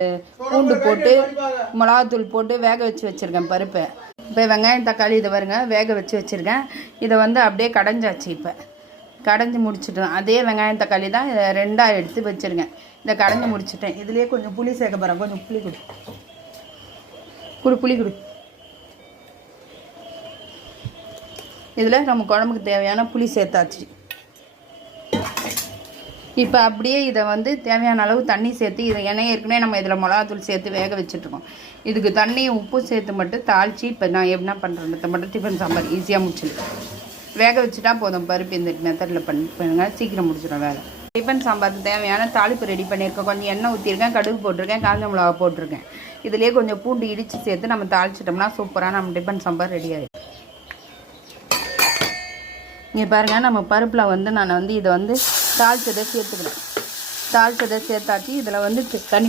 பூண்டு போட்டு மிளகாத்தூள் போட்டு வேக வச்சு வச்சுருக்கேன் பருப்பை. இப்போ வெங்காயம் தக்காளி இதை வருங்க வேக வச்சு வச்சுருக்கேன். இதை வந்து அப்படியே கடைஞ்சாச்சு. இப்போ கடைஞ்சி முடிச்சுட்டேன். அதே வெங்காயம் தக்காளி தான் ரெண்டாக எடுத்து வச்சுருக்கேன். இதை கடைஞ்சி முடிச்சுட்டேன். இதுலேயே கொஞ்சம் புளி சேர்க்க போகிறேன். கொஞ்சம் புளி புளி கொடு. இதில் நம்ம குழம்புக்கு தேவையான புளி சேர்த்தாச்சு. இப்போ அப்படியே இதை வந்து தேவையான அளவு தண்ணி சேர்த்து இதை எண்ணெய் ஏற்கனவே நம்ம இதில் மிளகாத்தூள் சேர்த்து வேக வச்சுட்ருக்கோம். இதுக்கு தண்ணியும் உப்பு சேர்த்து மட்டும் தாளித்து இப்போ நான் என்ன பண்ணுறேன் மட்டும் டிஃபன் சாம்பார் ஈஸியாக முடிச்சிடுவேன். வேக வச்சுட்டா போதும். பருப்பு இந்த மெத்தடில் பண்ணுங்க, சீக்கிரம் முடிச்சிடும் வேலை. டிஃபன் சாம்பாருக்கு தேவையான தாளிப்பு ரெடி பண்ணியிருக்கேன். கொஞ்சம் எண்ணெய் ஊற்றிருக்கேன், கடுகு போட்டிருக்கேன், காஞ்ச மிளகா போட்டிருக்கேன். இதுலேயே கொஞ்சம் பூண்டு இடித்து சேர்த்து நம்ம தாளிச்சிட்டோம்னா சூப்பராக நம்ம டிஃபன் சாம்பார் ரெடி ஆகிடும். இங்கே பாருங்கள், நம்ம பருப்பில் வந்து நான் வந்து இதை வந்து தாளிச்சதை சேர்த்துக்கிறேன். தாளிச்சதை சேர்த்தாச்சு. இதில் வந்து தண்ணி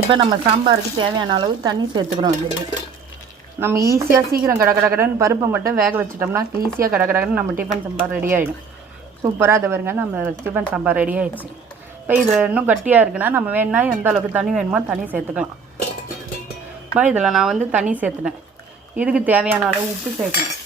இப்போ நம்ம சாம்பாருக்கு தேவையான அளவு தண்ணி சேர்த்துக்கிறோம். இதில் நம்ம ஈஸியாக சீக்கிரம் கடன்னு பருப்பை மட்டும் வேக வச்சிட்டோம்னா ஈஸியாக கடன்னு நம்ம டிஃபன் சாம்பார் ரெடி ஆகிடும். சூப்பராக அதை வருங்க, நம்ம டிஃபன் சாம்பார் ரெடி ஆகிடுச்சு. இப்போ இது இன்னும் கட்டியாக இருக்குன்னா நம்ம வேணுன்னா எந்த அளவுக்கு தண்ணி வேணுமோ தண்ணி சேர்த்துக்கலாம். இப்போ இதில் நான் வந்து தண்ணி சேர்த்துட்டேன். இதுக்கு தேவையான அளவு உப்பு சேர்க்கணும்.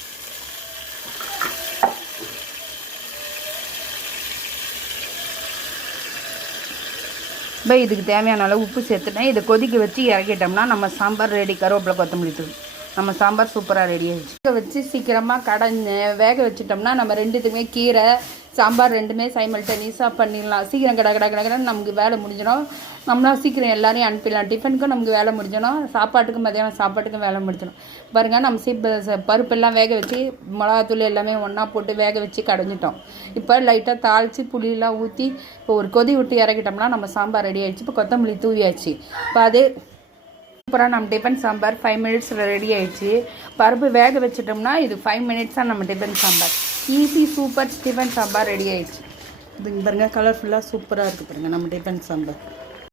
இப்போ இதுக்கு தேவையான அளவு உப்பு சேர்த்துட்டேன். இதை கொதிக்க வச்சு இறக்கிட்டோம்னா நம்ம சாம்பார் ரெடி. கருவேப்பிலை கொத்தமல்லி தூள், நம்ம சாம்பார் சூப்பராக ரெடி ஆகிடுச்சு. வேக வச்சு சீக்கிரமாக வேக வச்சுட்டோம்னா நம்ம ரெண்டுத்துக்குமே கீரை சாம்பார் ரெண்டுமே சைமல்டேனியஸாக பண்ணிடலாம். சீக்கிரம் கடன்னு நமக்கு வேலை முடிஞ்சிடும். நம்மளாம் சீக்கிரம் எல்லாரையும் அனுப்பிடலாம். டிஃபனுக்கும் நமக்கு வேலை முடிஞ்சிடும், சாப்பாட்டுக்கும் மதியானம் சாப்பாட்டுக்கும் வேலை முடிஞ்சிடும். பாருங்கள், நம்ம பருப்பெல்லாம் வேக வச்சு மிளகாத்தூள் எல்லாமே ஒன்றா போட்டு வேக வச்சு கடைஞ்சிட்டோம். இப்போ லைட்டாக தாளித்து புளியெல்லாம் ஊற்றி இப்போ ஒரு கொதி விட்டு இறக்கிட்டோம்னா நம்ம சாம்பார் ரெடி ஆகிடுச்சு. இப்போ கொத்தமல்லி தூவியாச்சு. இப்போ அதே சூப்பராக நம்ம டிஃபன் சாம்பார் 5 மினிட்ஸில் ரெடி ஆகிடுச்சு. பருப்பு வேக வச்சிட்டோம்னா இது 5 மினிட்ஸாக நம்ம tiffin sambar easy super tiffin sambar ready ஆகிடுச்சு. இது பாருங்கள், கலர்ஃபுல்லாக சூப்பராக இருக்குது பாருங்கள் நம்ம டிஃபன் சாம்பார்.